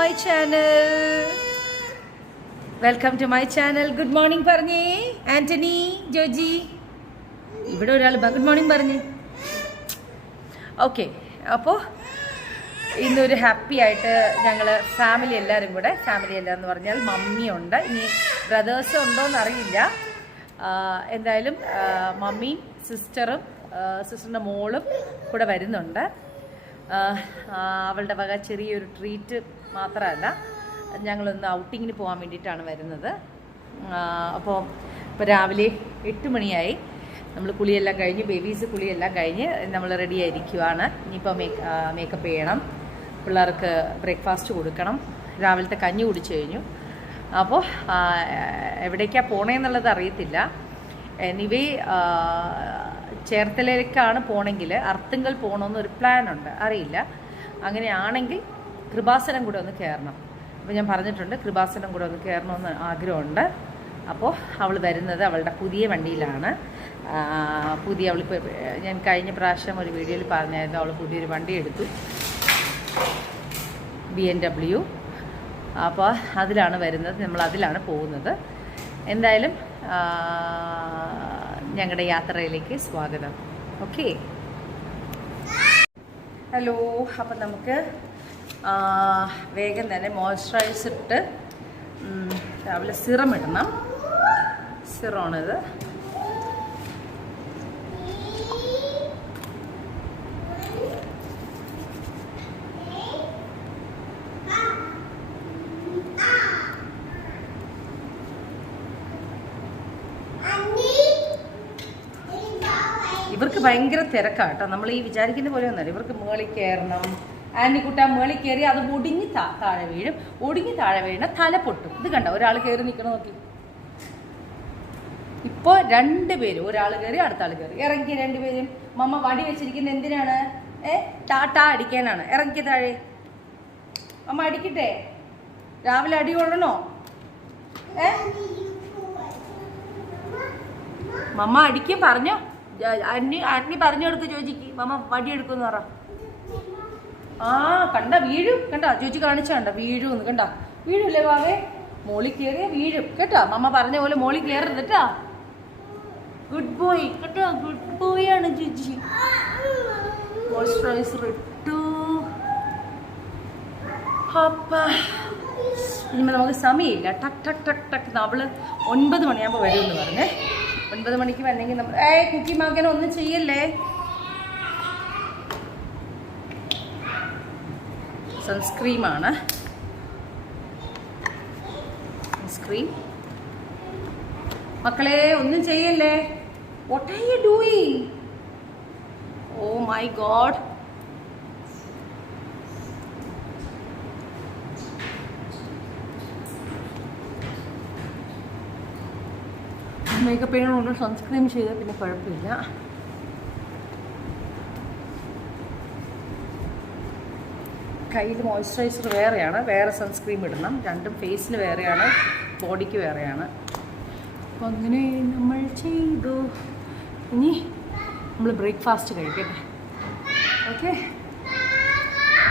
my channel. Welcome to my channel. Good morning പറഞ്ഞേ ആന്റണി ജോജി. ഇവിടെ ഒരാൾ ഗുഡ് മോർണിംഗ് പറഞ്ഞേ. ഓക്കെ, അപ്പോൾ ഇന്നൊരു ഹാപ്പി ആയിട്ട് ഞങ്ങൾ ഫാമിലി എല്ലാവരും കൂടെ, ഫാമിലി എല്ലാവരും എന്ന് പറഞ്ഞാൽ മമ്മിയുണ്ട്, ഇനി ബ്രദേഴ്സ് ഉണ്ടോയെന്ന് അറിയില്ല. എന്തായാലും മമ്മിയും സിസ്റ്ററിൻ്റെ മോളും കൂടെ വരുന്നുണ്ട്. അവളുടെ വക ചെറിയൊരു ട്രീറ്റ് മാത്രമല്ല, ഞങ്ങളൊന്ന് ഔട്ടിങ്ങിന് പോകാൻ വേണ്ടിയിട്ടാണ് വരുന്നത്. അപ്പോൾ രാവിലെ 8 മണിയായി. നമ്മൾ കുളിയെല്ലാം കഴിഞ്ഞ്, ബേബീസ് കുളിയെല്ലാം കഴിഞ്ഞ് നമ്മൾ റെഡി ആയിരിക്കുവാണ്. ഇനിയിപ്പോൾ മേക്കപ്പ് ചെയ്യണം, പിള്ളേർക്ക് ബ്രേക്ക്ഫാസ്റ്റ് കൊടുക്കണം, രാവിലത്തെ കഞ്ഞി കുടിച്ചു കഴിഞ്ഞു. അപ്പോൾ എവിടേക്കാണ് പോണേന്നുള്ളത് അറിയത്തില്ല. എനിവേ ചേർത്തലയിലേക്കാണ് പോണെങ്കിൽ അർത്തുങ്കൽ പോകണമെന്നൊരു പ്ലാനുണ്ട്, അറിയില്ല. അങ്ങനെയാണെങ്കിൽ കൃപാസനം കൂടെ ഒന്ന് കയറണം. അപ്പോൾ ഞാൻ പറഞ്ഞിട്ടുണ്ട് കൃപാസനം കൂടെ ഒന്ന് കയറണമെന്ന് ആഗ്രഹമുണ്ട്. അപ്പോൾ അവൾ വരുന്നത് അവളുടെ പുതിയ വണ്ടിയിലാണ്. അവളിപ്പോൾ ഞാൻ കഴിഞ്ഞ പ്രാവശ്യം ഒരു വീഡിയോയിൽ പറഞ്ഞായിരുന്നു, അവൾ പുതിയൊരു വണ്ടി എടുത്തു, BMW. അപ്പോൾ അതിലാണ് വരുന്നത്, നമ്മൾ അതിലാണ് പോകുന്നത്. എന്തായാലും ഞങ്ങളുടെ യാത്രയിലേക്ക് സ്വാഗതം. Okay, hello. അപ്പം നമുക്ക് വേഗം തന്നെ മോയ്സ്ചറൈസർ ഇട്ട് രാവിലെ സിറം ഇടണം. സിറമാണിത്. ഇവർക്ക് ഭയങ്കര തിരക്കാണ് കേട്ടോ. നമ്മൾ ഈ വിചാരിക്കുന്ന പോലെ ഒന്നല്ല. ഇവർക്ക് മേളിൽ കയറണം. ആൻറ്റിക്കുട്ട മേളിൽ കയറി അത് ഒടിഞ്ഞ് താഴെ വീഴും. ഒടിഞ്ഞ് താഴെ വീഴണ തല പൊട്ടും. ഇത് കണ്ട, ഒരാൾ കയറി നിൽക്കണം നോക്കി. ഇപ്പോൾ 2 പേര്, ഒരാൾ കയറി അടുത്ത ആൾ കയറി. ഇറങ്ങി 2 പേരും. മമ്മ വടി വെച്ചിരിക്കുന്നത് എന്തിനാണ്? ടാ അടിക്കാനാണ്. ഇറങ്ങി താഴെ. അമ്മ അടിക്കട്ടെ? രാവിലെ അടി കൊള്ളണോ? മമ്മ അടിക്കും പറഞ്ഞോ? അന്നി പറഞ്ഞു കൊടുക്ക് ചോദിക്ക്. മമ്മ വടി എടുക്കുമെന്ന് പറ. കണ്ട വീഴും. കണ്ട ചോദിച്ചു കാണിച്ച കണ്ട വീഴുന്ന്. കണ്ട വീഴൂല്ലേ വാവേ? മോളിൽ കയറിയ വീഴും കേട്ടോ. മമ്മ പറഞ്ഞ പോലെ മോളിൽ കയറരുത് കേട്ടോ. ഗുഡ് ബോയ് കേട്ടോ. ഗുഡ് ബോയ് ആണ് ചേച്ചി. മോയ്സ്ചറൈസർ ഇട്ടു. ഇനിയിപ്പോൾ നമുക്ക് സമയമില്ല. ടക്ക് ടക്ക് ടക്ക് ടക്ക്. അവള് 9 മണിയാകുമ്പോൾ വരുമെന്ന് പറഞ്ഞേ. 9 മണിക്ക് വന്നെങ്കിൽ നമ്മൾ കുക്കി മാക്കാൻ ഒന്നും ചെയ്യല്ലേ. സൺസ്ക്രീമാണ്. സൺസ്ക്രീൻ. മക്കളെ ഒന്നും ചെയ്യല്ലേ. What are you doing? Oh my god. Makeup ചെയ്യണമുണ്ട്. സൺസ്ക്രീൻ ചെയ്താൽ പിന്നെ കുഴപ്പമില്ല. കയ്യിൽ മോയ്സ്ചറൈസർ വേറെയാണ്, വേറെ സൺസ്ക്രീൻ ഇടണം. രണ്ടും ഫേസിന് വേറെയാണ്, ബോഡിക്ക് വേറെയാണ്. അപ്പോൾ അങ്ങനെ നമ്മൾ ചെയ്തു. ഇനി നമ്മൾ ബ്രേക്ക്ഫാസ്റ്റ് കഴിക്കട്ടെ. ഓക്കെ,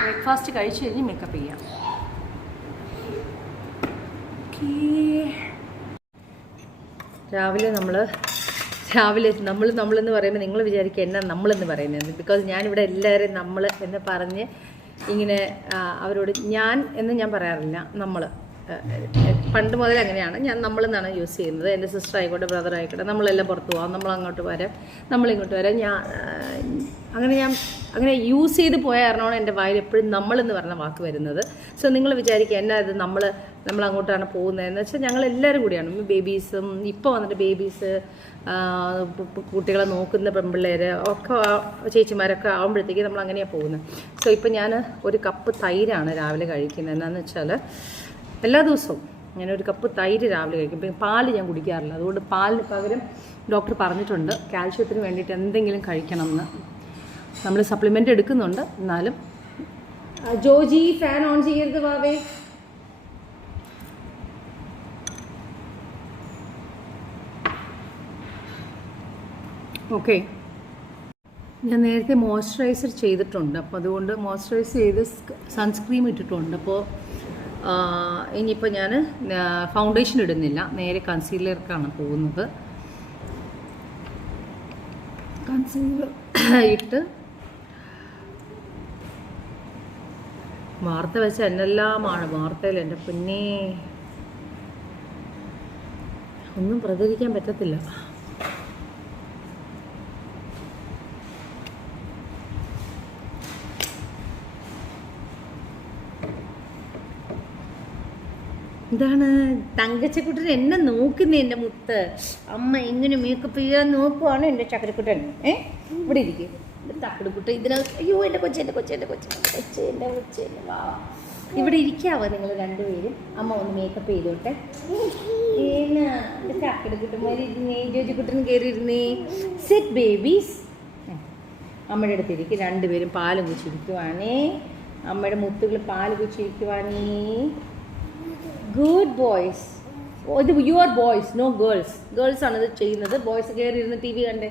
ബ്രേക്ക്ഫാസ്റ്റ് കഴിച്ച് കഴിഞ്ഞ് മേക്കപ്പ് ചെയ്യാം. ഓക്കേ. രാവിലെ നമ്മളെന്ന് പറയുമ്പോൾ നിങ്ങൾ വിചാരിക്കുക എന്നാ നമ്മളെന്ന് പറയുന്നത്. ബിക്കോസ് ഞാനിവിടെ എല്ലാവരും നമ്മൾ എന്ന് പറഞ്ഞ് ഇങ്ങനെ അവരോട് ഞാൻ എന്ന് ഞാൻ പറയാറില്ല. നമ്മൾ പണ്ട് മുതൽ അങ്ങനെയാണ്. ഞാൻ നമ്മളെന്നാണ് യൂസ് ചെയ്യുന്നത്. എൻ്റെ സിസ്റ്റർ ആയിക്കോട്ടെ, ബ്രദർ ആയിക്കോട്ടെ, നമ്മളെല്ലാം പുറത്ത് പോകാം, നമ്മൾ അങ്ങോട്ട് വരാം, നമ്മളിങ്ങോട്ട് വരാം. അങ്ങനെ യൂസ് ചെയ്ത് പോയ കാരണമാണ് എൻ്റെ വായിൽ എപ്പോഴും നമ്മളെന്ന് പറഞ്ഞ വാക്ക് വരുന്നത്. സോ നിങ്ങൾ വിചാരിക്കുക എന്നാ ഇത് നമ്മൾ അങ്ങോട്ടാണ് പോകുന്നതെന്ന് വെച്ചാൽ ഞങ്ങളെല്ലാവരും കൂടിയാണ്. ബേബീസും ഇപ്പോൾ വന്നിട്ട് ബേബീസ്, കുട്ടികളെ നോക്കുന്ന പെൺപിള്ളേർ ഒക്കെ, ചേച്ചിമാരൊക്കെ ആകുമ്പോഴത്തേക്ക് നമ്മൾ അങ്ങനെയാണ് പോകുന്നത്. സോ ഇപ്പം ഞാൻ ഒരു കപ്പ് തൈരാണ് രാവിലെ കഴിക്കുന്നത്. എന്താണെന്ന് വെച്ചാൽ എല്ലാ ദിവസവും ഞാനൊരു കപ്പ് തൈര് രാവിലെ കഴിക്കും. പിന്നെ പാല് ഞാൻ കുടിക്കാറില്ല. അതുകൊണ്ട് പാലിന് പകരം ഡോക്ടർ പറഞ്ഞിട്ടുണ്ട് കാൽഷ്യത്തിന് വേണ്ടിയിട്ട് എന്തെങ്കിലും കഴിക്കണം എന്ന്. നമ്മൾ സപ്ലിമെൻ്റ് എടുക്കുന്നുണ്ട്. എന്നാലും ജോജി ഫാൻ ഓൺ ചെയ്യരുത് വാവേ. ഓക്കെ, ഞാൻ നേരത്തെ മോയ്സ്ചറൈസർ ചെയ്തിട്ടുണ്ട്. അപ്പോൾ അതുകൊണ്ട് മോയ്സ്ചറൈസ് ചെയ്ത് സൺസ്ക്രീം ഇട്ടിട്ടുണ്ട്. അപ്പോൾ ഇനിയിപ്പോൾ ഞാൻ ഫൗണ്ടേഷൻ ഇടുന്നില്ല, നേരെ കൺസീലർക്കാണ് പോകുന്നത്. കൺസീലർ ഇട്ട് വാർത്ത വെച്ച എന്നെല്ലാമാണ് വാർത്തയിൽ. എൻ്റെ പൊന്നേ, ഒന്നും പ്രതികരിക്കാൻ പറ്റത്തില്ല. എന്താണ് തങ്കച്ചക്കുട്ടൻ എന്നെ നോക്കുന്നേ? എൻ്റെ മുത്ത് അമ്മ എങ്ങനെ മേക്കപ്പ് ചെയ്യാൻ നോക്കുവാണ് എൻ്റെ ചക്കരക്കുട്ടൻ. ഇവിടെ ഇരിക്കും തക്കടുക്കുട്ടൻ ഇതിനകത്ത്. അയ്യോ എൻ്റെ കൊച്ചു, എൻ്റെ കൊച്ചു, എൻ്റെ കൊച്ചു, എൻ്റെ കൊച്ചു, എൻ്റെ കൊച്ചു, എൻ്റെ വാ. ഇവിടെ ഇരിക്കാവോ നിങ്ങൾ രണ്ടുപേരും? അമ്മ ഒന്ന് മേക്കപ്പ് ചെയ്തോട്ടെ. എൻ്റെ ചക്കടുക്കുട്ടന്മാർ ഇരുന്നേ, ജോജിക്കുട്ടൻ കയറിയിരുന്നേ. Sit babies. അമ്മയുടെ അടുത്തിരിക്കും. രണ്ടുപേരും പാലും കുച്ചിരിക്കുവാണേ. അമ്മയുടെ മുത്തുകൾ പാല് കുച്ചിരിക്കുവാണേ. Good boys. ഇത് your boys, no girls. Girls ആണ് ഇത് ചെയ്യുന്നത്. ബോയ്സ് കയറി ഇരുന്ന് TV കണ്ടേ.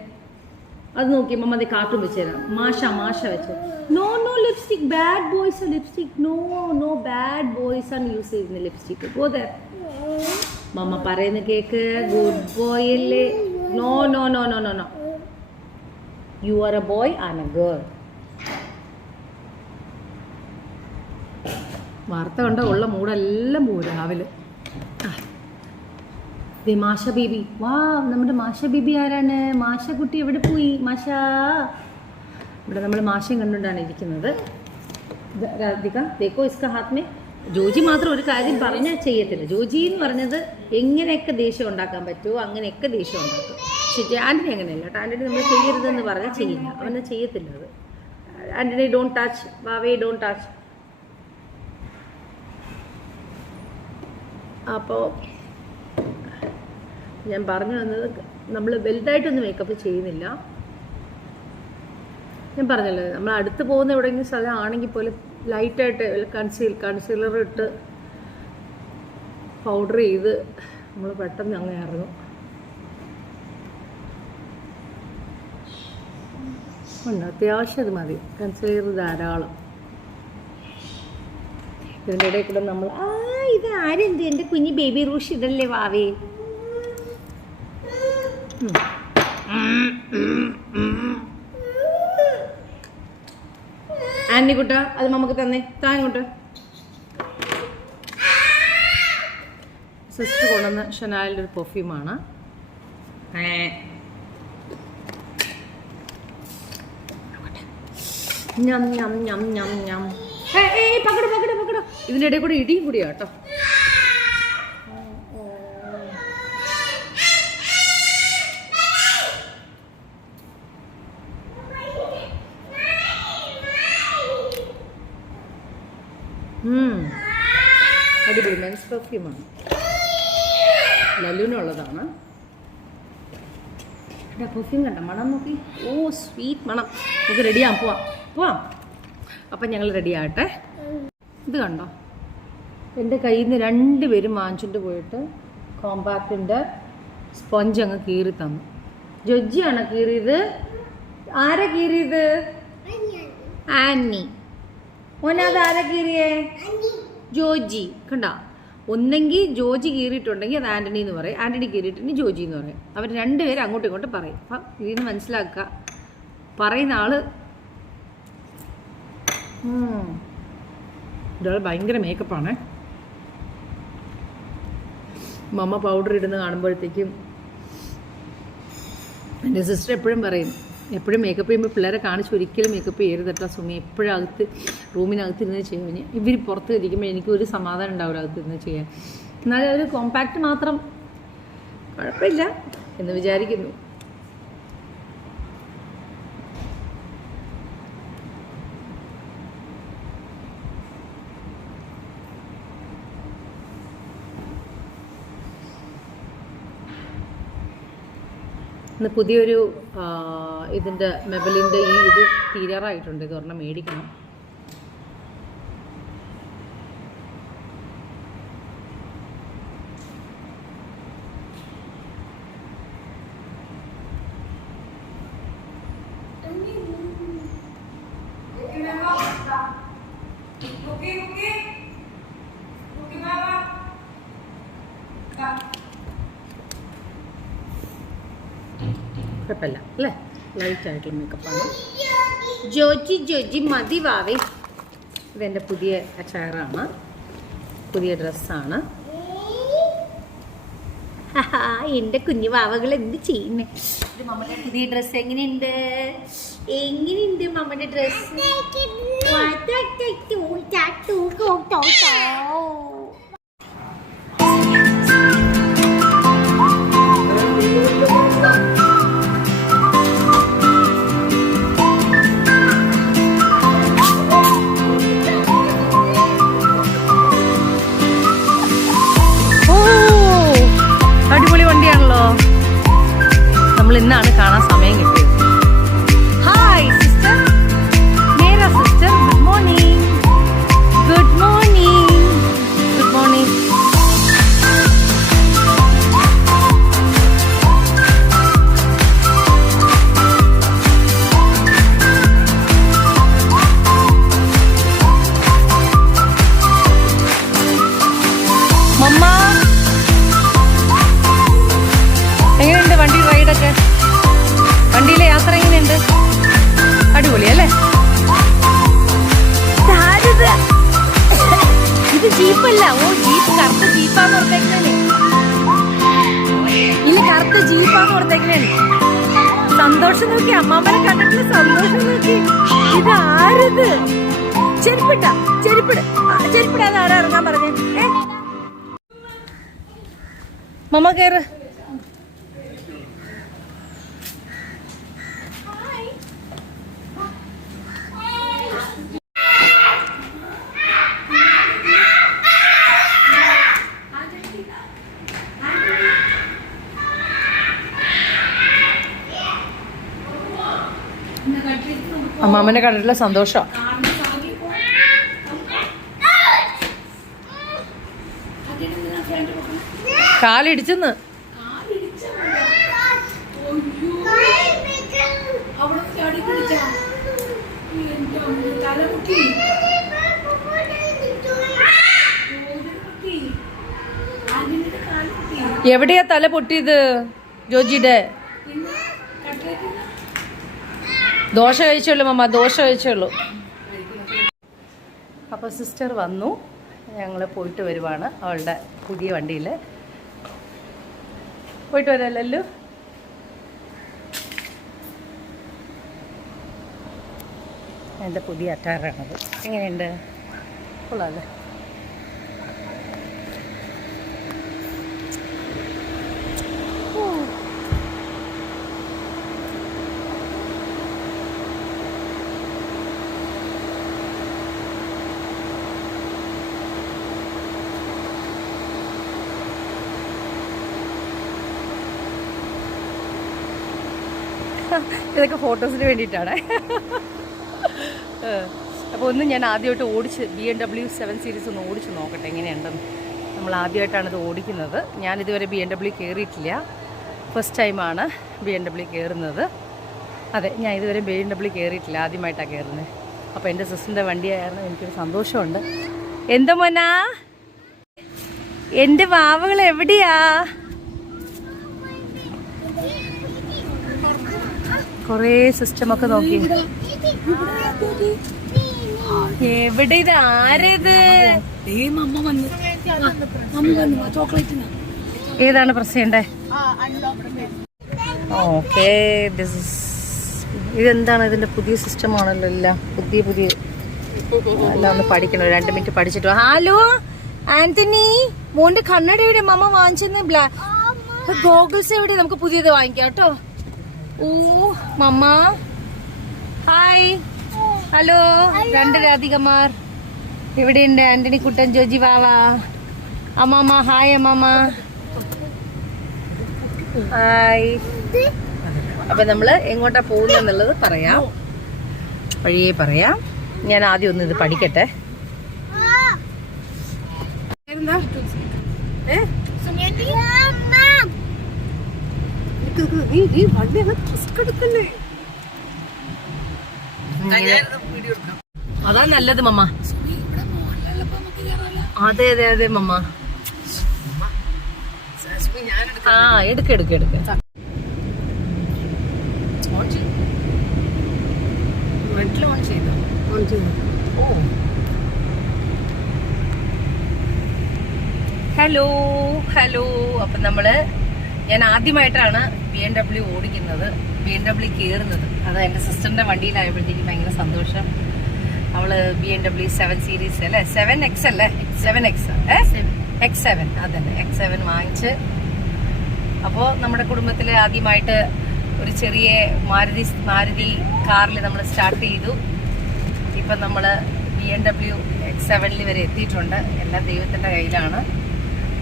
അത് നോക്കിയപ്പോൾ മതി കാർട്ടൂൺ വെച്ച് തരാം. മാഷ വെച്ച്. No lipstick, bad boys lipstick. No bad boys ആണ് യൂസ് ചെയ്യുന്നത് ലിപ്സ്റ്റിക്. ഗോദർ മമ്മ പറയുന്ന കേക്ക്. ഗുഡ് ബോയ് അല്ലേ? No you are a boy, I am a girl. വാർത്ത കണ്ട ഉള്ള മൂടെല്ലാം പോകും രാവിലെ. മാഷ ബേബി. വാ, നമ്മുടെ മാഷ ബേബി ആരാണ്? മാഷ കുട്ടി എവിടെ പോയി? മാഷ ഇവിടെ നമ്മൾ മാഷയും കണ്ടുകൊണ്ടാണ് ഇരിക്കുന്നത്. രാധിക ദേക്കോ ഇസ്ക ഹാത്മേ. ജോജി മാത്രം ഒരു കാര്യം പറഞ്ഞാൽ ചെയ്യത്തില്ല. ജോജി എന്ന് പറഞ്ഞത് എങ്ങനെയൊക്കെ ദേഷ്യം ഉണ്ടാക്കാൻ പറ്റുമോ അങ്ങനെയൊക്കെ ദേഷ്യം ഉണ്ടാക്കും. പക്ഷേ ആൻ്റണി അങ്ങനെയല്ല കേട്ടോ. ആൻ്റണി നമ്മൾ ചെയ്യരുതെന്ന് പറഞ്ഞാൽ ചെയ്യില്ല, അവനെ ചെയ്യത്തില്ല. അത് ആൻ്റണി ഡോണ്ട് ടച്ച്, വാവേ ഡോണ്ട് ടച്ച്. അപ്പോൾ ഞാൻ പറഞ്ഞു വന്നത്, നമ്മൾ വലുതായിട്ടൊന്നും മേക്കപ്പ് ചെയ്യുന്നില്ല. ഞാൻ പറഞ്ഞല്ലോ, നമ്മൾ അടുത്ത് പോകുന്ന എവിടെയെങ്കിലും സ്ഥലം ആണെങ്കിൽ പോലും ലൈറ്റായിട്ട് കൺസീലർ ഇട്ട് പൗഡർ ചെയ്ത് നമ്മൾ പെട്ടെന്ന് അങ്ങ് ഇറങ്ങും. ഉണ്ട്, അത്യാവശ്യം അത് മതി. കൺസീലർ ധാരാളം. ഇതിൻ്റെ ഇടയിൽ കൂടെ നമ്മൾ ഇത് ആരെന്ത് എൻ്റെ കുഞ്ഞ് ബേബി റൂഷ് ഇതല്ലേ വാവേ. ആന്റി കുട്ട അത് നമുക്ക് തന്നെ താങ്ങോട്ട്. സിസ്റ്റർ കൊണ്ടുവന്ന ഷനാലിൻ്റെ ഒരു പെർഫ്യൂമാണ്. പകടോ ഇതിൻ്റെ ഇടയിൽ കൂടെ ഇടിയും കൂടിയാ കേട്ടോ. അടിപൊളി മെൻസ് പെർഫ്യൂമാണ്, ലല്ലുവിനുള്ളതാണ്. പെർഫ്യൂം കണ്ട മണം നോക്കി. ഓ സ്വീറ്റ് മണം. നമുക്ക് റെഡിയാകാം, പോവാം. അപ്പം ഞങ്ങൾ റെഡി ആകട്ടെ. ഇത് കണ്ടോ, എൻ്റെ കയ്യിൽ നിന്ന് രണ്ടുപേരും വാങ്ങിച്ചിട്ട് പോയിട്ട് കോമ്പാക്റ്റിൻ്റെ സ്പോഞ്ച് അങ്ങ് കീറി തന്നു. ജൊജിയാണ് കീറിയത്. ആരാ കീറിയത്? ആന്നി. ഓനത് ആരാ കീറിയേ? ജോജി. കണ്ട, ഒന്നെങ്കിൽ ജോജി കീറിയിട്ടുണ്ടെങ്കിൽ അത് ആൻ്റണി എന്ന് പറയും, ആൻ്റണി കീറിയിട്ടുണ്ടെങ്കിൽ ജോജി എന്ന് പറയും. അവർ രണ്ടുപേരും അങ്ങോട്ടും ഇങ്ങോട്ടും പറയും. അപ്പം ഇതിൽ നിന്ന് മനസ്സിലാക്കുക, പറയുന്ന ആള് ഇയാൾ ഭയങ്കര മേക്കപ്പാണ്. മമ്മ പൗഡർ ഇടുന്ന കാണുമ്പോഴത്തേക്കും എൻ്റെ സിസ്റ്റർ എപ്പോഴും പറയും, എപ്പോഴും മേക്കപ്പ് ചെയ്യുമ്പോൾ പിള്ളേരെ കാണിച്ച് ഒരിക്കലും മേക്കപ്പ് ചെയ്യരുത് കേട്ടോ സുമി, എപ്പോഴും അകത്ത് റൂമിനകത്ത് ഇരുന്ന് ചെയ്യാൻ. ഇവർ പുറത്ത് ഇരിക്കുമ്പോൾ എനിക്കൊരു സമാധാനം ഉണ്ടാവില്ല അകത്ത് ഇരുന്ന് ചെയ്യാൻ. എന്നാലും ഒരു കോമ്പാക്റ്റ് മാത്രം കുഴപ്പമില്ല എന്ന് വിചാരിക്കുന്നു. ഇന്ന് പുതിയൊരു ഇതിൻ്റെ മെബലിൻ്റെ ഈ ഇത് തീരാറായിട്ടുണ്ട്. ഇത് ഒരെണ്ണം മേടിക്കണം. കുഴപ്പമില്ല അല്ലേ, ലൈറ്റ് ആയിട്ടുള്ള മേക്കപ്പാണ്. ജോജി മതി വാവേ. ഇതെൻ്റെ പുതിയ ചെയറാണ്, പുതിയ ഡ്രസ്സാണ്. എൻ്റെ കുഞ്ഞു വാവകൾ എന്ത് ചെയ്യുന്നേ? ഇത് മമ്മയുടെ പുതിയ ഡ്രസ്സ്. എങ്ങനെയുണ്ട് മമ്മയുടെ ഡ്രസ്സ്? അടിപൊളി വണ്ടിയാണല്ലോ. നമ്മൾ ഇന്നാണ് കാണാൻ സമയം കിട്ടിയത്. ഹായ് സിസ്റ്റർ, നേര sister. Good morning. Good morning. Good morning. മമ്മ എങ്ങനെയുണ്ട് വണ്ടി റൈഡൊക്കെ? വണ്ടിയിലെ യാത്ര എങ്ങനെയുണ്ട്? അടിപൊളിയല്ലേ? ഇത് ജീപ്പല്ല. ഓ ജീപ്പ്, കറുത്ത ജീപ്പാന്ന് ഓർത്തേക്കണേ. ഇല്ല, കറുത്ത ജീപ്പാന്ന് ഓർത്തേക്കണേ. സന്തോഷം നോക്കി, അമ്മാമ്മനെ കണ്ടിട്ട് സന്തോഷം നോക്കി. ഇത് ആരിത്? ചെരുപ്പിടാതെ ആരാ ഇറങ്ങാൻ പറഞ്ഞേ? മമ്മ കേറ്. അമ്മാമ്മനെ കണ്ടിട്ടുള്ള സന്തോഷം. കാലിടിച്ചെന്ന്. എവിടെയാ തല പൊട്ടിയത് ജോജിയുടെ? ദോശ കഴിച്ചുള്ളൂ മമ്മ, ദോശ കഴിച്ചുള്ളൂ. അപ്പോൾ സിസ്റ്റർ വന്നു, ഞങ്ങൾ പോയിട്ട് വരുവാണ് അവളുടെ പുതിയ വണ്ടിയിൽ. പോയിട്ട് വരാമല്ലോ. എൻ്റെ പുതിയ അറ്റാറാണത്. എങ്ങനെയുണ്ട്? കൊള്ളാമല്ലേ? ഇതൊക്കെ ഫോട്ടോസിന് വേണ്ടിയിട്ടാണ്. അപ്പോൾ ഒന്ന് ഞാൻ ആദ്യമായിട്ട് ഓടിച്ച് BMW 7 Series ഒന്ന് ഓടിച്ച് നോക്കട്ടെ എങ്ങനെയുണ്ടെന്ന്. നമ്മൾ ആദ്യമായിട്ടാണ് ഇത് ഓടിക്കുന്നത്. ഞാനിതുവരെ BMW കയറിയിട്ടില്ല, ഫസ്റ്റ് ടൈമാണ് BMW കയറുന്നത്. അതെ, ഞാൻ ഇതുവരെ BMW കയറിയിട്ടില്ല, ആദ്യമായിട്ടാണ് കയറുന്നത്. അപ്പോൾ എൻ്റെ സിസ്റ്ററിൻ്റെ വണ്ടിയായിരുന്നു, എനിക്കൊരു സന്തോഷമുണ്ട്. എന്താ മോനാ, എൻ്റെ വാവകൾ എവിടെയാ? കുറേ സിസ്റ്റമൊക്കെ നോക്കി. എവിടെ? ഇത് ആരത്? ഏതാണ് പ്രസ് ചെയ്യണ്ടേ? ഓക്കെ, ഇതെന്താണ്? ഇതിന്റെ പുതിയ സിസ്റ്റം ആണല്ലോ എല്ലാം. പുതിയ എല്ലാം ഒന്ന് പഠിക്കണം. 2 മിനിറ്റ് പഠിച്ചിട്ട്. ഹലോ ആന്റണി, മോന്റെ കണ്ണട എവിടെ? മമ്മ വാങ്ങിച്ചെന്ന് ഗോഗിൾസ് എവിടെ? നമുക്ക് പുതിയത് വാങ്ങിക്കാം കേട്ടോ. ഓ മമ്മ ഹായ്. ഹലോ, 2 രാധികമാർ ഇവിടെയുണ്ട്. ആന്റണി കുട്ടൻ, ജോജി വാവ, അമ്മാമ്മ ഹായ്. അമ്മാമ്മ ഹായ്. അപ്പൊ നമ്മള് എങ്ങോട്ടാ പോകുന്നെന്നുള്ളത് പറയാം, വഴിയേ പറയാം. ഞാൻ ആദ്യം ഒന്ന് ഇത് പഠിക്കട്ടെ. അതാ നല്ലത് മമ്മ. അതെ മമ്മ. ആ എടുക്ക എടുക്ക എടുക്ക. ഓൺ ചെയ്തോ? ഓ ഹലോ ഹലോ. അപ്പം ഞാൻ ആദ്യമായിട്ടാണ് BMW ഓടിക്കുന്നത്, BMW കയറുന്നത്. അത് എൻ്റെ സിസ്റ്ററിൻ്റെ വണ്ടിയിലായപ്പോഴത്തേക്കും ഭയങ്കര സന്തോഷം. അവള് BMW 7 സീരീസ് അല്ലേ, 7X അല്ലേ, 7X X7 അതന്നെ, X7 വാങ്ങിച്ച്. അപ്പോൾ നമ്മുടെ കുടുംബത്തിൽ ആദ്യമായിട്ട് ഒരു ചെറിയ മാരുതി കാറിൽ നമ്മൾ സ്റ്റാർട്ട് ചെയ്തു. ഇപ്പം നമ്മൾ BMW X7 വരെ എത്തിയിട്ടുണ്ട്. എല്ലാം ദൈവത്തിൻ്റെ കയ്യിലാണ്.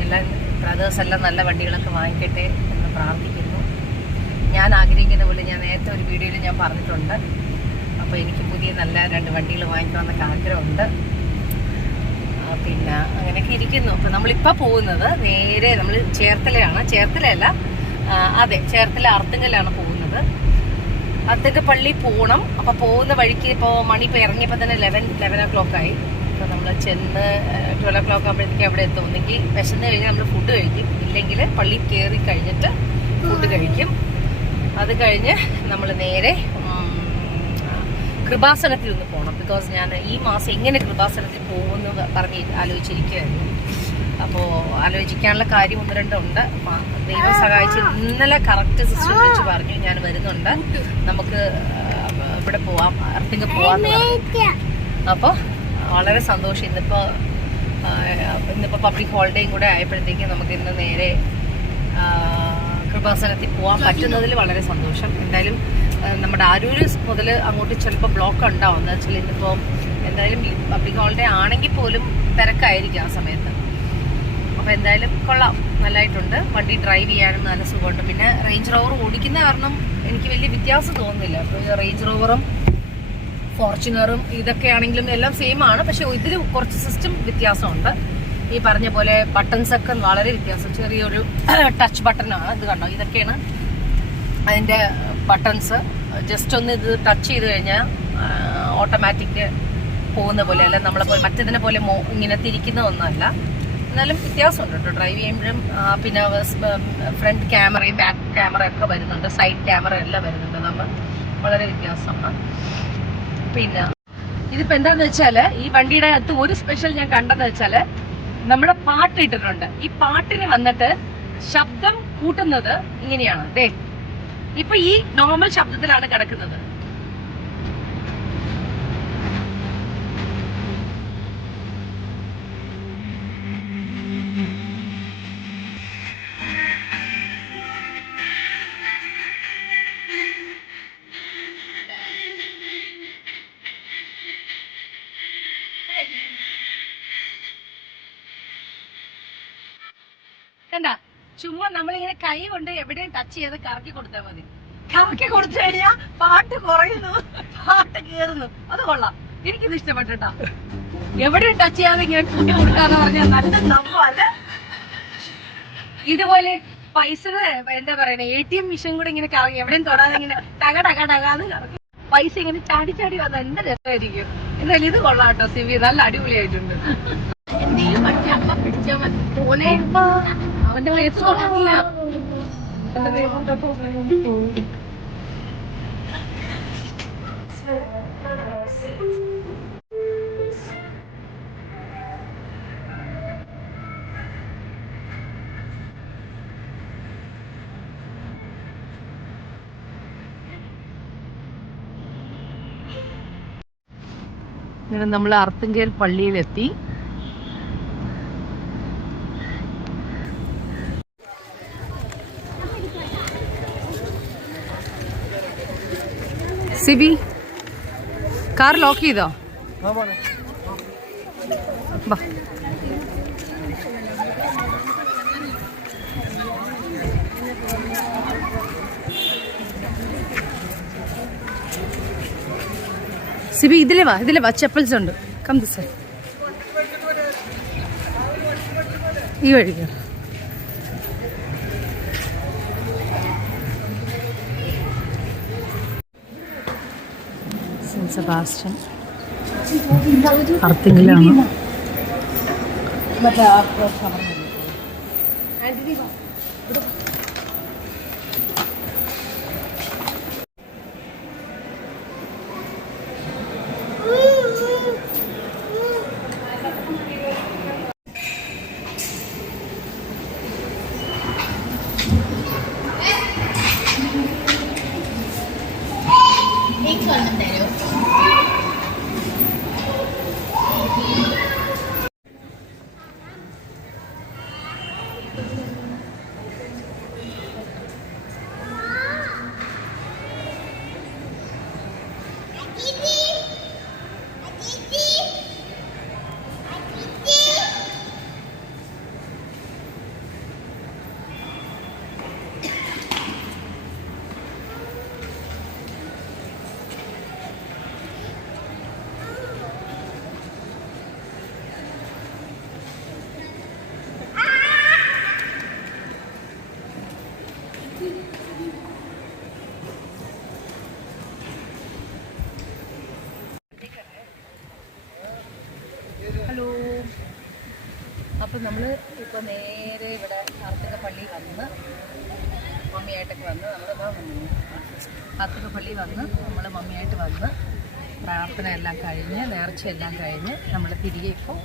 എല്ലാം ബ്രദേഴ്സ് എല്ലാം നല്ല വണ്ടികളൊക്കെ വാങ്ങിക്കട്ടെ എന്ന് പ്രാർത്ഥിക്കുന്നു. ഞാൻ ആഗ്രഹിക്കുന്ന പോലെ ഞാൻ നേരത്തെ ഒരു വീഡിയോയിൽ ഞാൻ പറഞ്ഞിട്ടുണ്ട്. അപ്പോൾ എനിക്ക് പുതിയ നല്ല 2 വണ്ടികൾ വാങ്ങിക്കണമെന്നൊക്കെ ആഗ്രഹമുണ്ട്. പിന്നെ അങ്ങനെയൊക്കെ ഇരിക്കുന്നു. അപ്പം നമ്മളിപ്പോൾ പോകുന്നത് നേരെ നമ്മൾ ചേർത്തലയാണ്. ചേർത്തലയല്ല, അതെ ചേർത്തല അർത്തുങ്കലാണ് പോകുന്നത്. അർത്തുങ്ക പള്ളി പോകണം. അപ്പോൾ പോകുന്ന വഴിക്ക് ഇപ്പോൾ മണി ഇപ്പോൾ ഇറങ്ങിയപ്പോൾ തന്നെ 11 o'clock ആയി. അപ്പോൾ നമ്മൾ ചെന്ന് 12 o'clock ആകുമ്പോഴത്തേക്കും അവിടെ എത്തും. ഒന്നെങ്കിൽ വിശന്ന് കഴിഞ്ഞാൽ നമ്മൾ ഫുഡ് കഴിക്കും, ഇല്ലെങ്കിൽ പള്ളി കയറി കഴിഞ്ഞിട്ട് ഫുഡ് കഴിക്കും. അത് കഴിഞ്ഞ് നമ്മൾ നേരെ കൃപാസനത്തിൽ ഒന്ന് പോകണം. ബിക്കോസ് ഞാൻ ഈ മാസം എങ്ങനെ കൃപാസനത്തിൽ പോകുമെന്ന് പറഞ്ഞ് ആലോചിച്ചിരിക്കുകയായിരുന്നു. അപ്പോൾ ആലോചിക്കാനുള്ള കാര്യം 1-2 ഉണ്ട്. ദൈവം സഹായിച്ച് ഇന്നലെ കറക്റ്റ് സിസ്റ്റർ വിളിച്ച് പറഞ്ഞു ഞാൻ വരുന്നുണ്ട്, നമുക്ക് ഇവിടെ പോവാം, അർത്തിങ്ക പോവാന്ന് പറഞ്ഞു. അപ്പോൾ വളരെ സന്തോഷം. ഇന്നിപ്പോൾ പബ്ലിക് ഹോളിഡേയും കൂടെ ആയപ്പോഴത്തേക്കും നമുക്ക് ഇന്ന് നേരെ കൃപാസനത്തിൽ പോകാൻ പറ്റുന്നതിൽ വളരെ സന്തോഷം. എന്തായാലും നമ്മുടെ ആരൂര് മുതൽ അങ്ങോട്ട് ചിലപ്പോൾ ബ്ലോക്ക് ഉണ്ടാവും. എന്താ വെച്ചാൽ ഇന്നിപ്പോൾ എന്തായാലും പബ്ലിക് ഹോളിഡേ ആണെങ്കിൽ പോലും തിരക്കായിരിക്കും ആ സമയത്ത്. അപ്പോൾ എന്തായാലും കൊള്ളാം, നല്ലതായിട്ടുണ്ട്. വണ്ടി ഡ്രൈവ് ചെയ്യാനും നല്ല സുഖമുണ്ട്. പിന്നെ റേഞ്ച് റോവർ ഓടിക്കുന്ന കാരണം എനിക്ക് വലിയ വ്യത്യാസം തോന്നുന്നില്ല. അപ്പോൾ റേഞ്ച് റോവറും ഫോർച്യൂണറും ഇതൊക്കെ ആണെങ്കിലും എല്ലാം സെയിം ആണ്. പക്ഷെ ഇതിൽ കുറച്ച് സിസ്റ്റം വ്യത്യാസമുണ്ട്. ഈ പറഞ്ഞ പോലെ ബട്ടൺസ് ഒക്കെ വളരെ വ്യത്യാസം. ചെറിയൊരു ടച്ച് ബട്ടണാണ്. ഇത് കണ്ടോ, ഇതൊക്കെയാണ് അതിൻ്റെ ബട്ടൺസ്. ജസ്റ്റ് ഒന്ന് ഇത് ടച്ച് ചെയ്ത് കഴിഞ്ഞാൽ ഓട്ടോമാറ്റിക് പോകുന്ന പോലെ അല്ല, നമ്മളെ പോലെ മറ്റേതിനെ പോലെ ഇങ്ങനെ തിരിക്കുന്ന ഒന്നല്ല. എന്നാലും വ്യത്യാസമുണ്ട് കേട്ടോ ഡ്രൈവ് ചെയ്യുമ്പോഴും. പിന്നെ ഫ്രണ്ട് ക്യാമറയും ബാക്ക് ക്യാമറ ഒക്കെ വരുന്നുണ്ട്, സൈഡ് ക്യാമറ എല്ലാം വരുന്നുണ്ട്. നമ്മൾ വളരെ വ്യത്യാസമാണ്. പിന്നെ ഇതിപ്പോൾ എന്താന്ന് വെച്ചാൽ ഈ വണ്ടിയുടെ അകത്ത് ഒരു സ്പെഷ്യൽ ഞാൻ കണ്ടെന്ന് വെച്ചാൽ നമ്മുടെ പാട്ട് ഇട്ടിട്ടുണ്ട്. ഈ പാട്ടിന് വന്നിട്ട് ശബ്ദം കൂട്ടുന്നത് ഇങ്ങനെയാണ്. ദേ ഇപ്പൊ ഈ നോർമൽ ശബ്ദത്തിലാണ് കിടക്കുന്നത്. കണ്ട, ചുമ്മാ നമ്മളിങ്ങനെ കൈ കൊണ്ട് എവിടെയും ടച്ച് ചെയ്ത് കറക്കി കൊടുത്താൽ മതി. കറക്കി കൊടുത്തു കഴിഞ്ഞാൽ പാട്ട് കുറയുന്നു, പാട്ട് കേറുന്നു. അത് കൊള്ളാം, എനിക്കിത് ഇഷ്ടപ്പെട്ടാ. എവിടെയും ടച്ച് ചെയ്യാതെ ഇങ്ങനെ കുട്ടി കൊടുക്കാന്ന് പറഞ്ഞാൽ നല്ല സംഭവമല്ല. ഇതുപോലെ പൈസ എന്താ പറയുന്നത്, ATM മെഷീൻ കൂടെ ഇങ്ങനെ കറങ്ങി എവിടെയും തൊടാതെ ഇങ്ങനെ ടക ടക ടകാന്ന് കറങ്ങി പൈസ ഇങ്ങനെ ചാടി ചാടി വന്നാൽ എന്ത് രസമായിരിക്കും. എന്തായാലും ഇത് കൊള്ളാം കേട്ടോ. സിവി നല്ല അടിപൊളിയായിട്ടുണ്ട്. എന്തെങ്കിലും പറ്റി അമ്മ പിടിച്ചാൽ മതി. പോലെ അവന്റെ വയസ്സ് തുടങ്ങില്ല. ഇങ്ങനെ നമ്മൾ അർത്തുങ്കൽ പള്ളിയിലെത്തി. സിബി കാർ ലോക്ക് ചെയ്തോ? ബാ. സിബി ഇതിലെ വാ, ചെപ്പൽസ് ഉണ്ട്. Come this side. ഈ വഴിക്ക് സെന്റ് സെബാസ്റ്റ്യൻ അർത്തിങ്കലാണ്. ഹലോ. അപ്പം നമ്മൾ ഇപ്പോൾ നേരെ ഇവിടെ കാർത്തികപ്പള്ളി വന്ന് മമ്മിയായിട്ടൊക്കെ വന്ന് കാർത്തികപ്പള്ളി വന്ന് നമ്മൾ മമ്മിയായിട്ട് വന്ന് പ്രാർത്ഥന എല്ലാം കഴിഞ്ഞ് നേർച്ചയെല്ലാം കഴിഞ്ഞ് നമ്മൾ തിരികെ ഇപ്പോൾ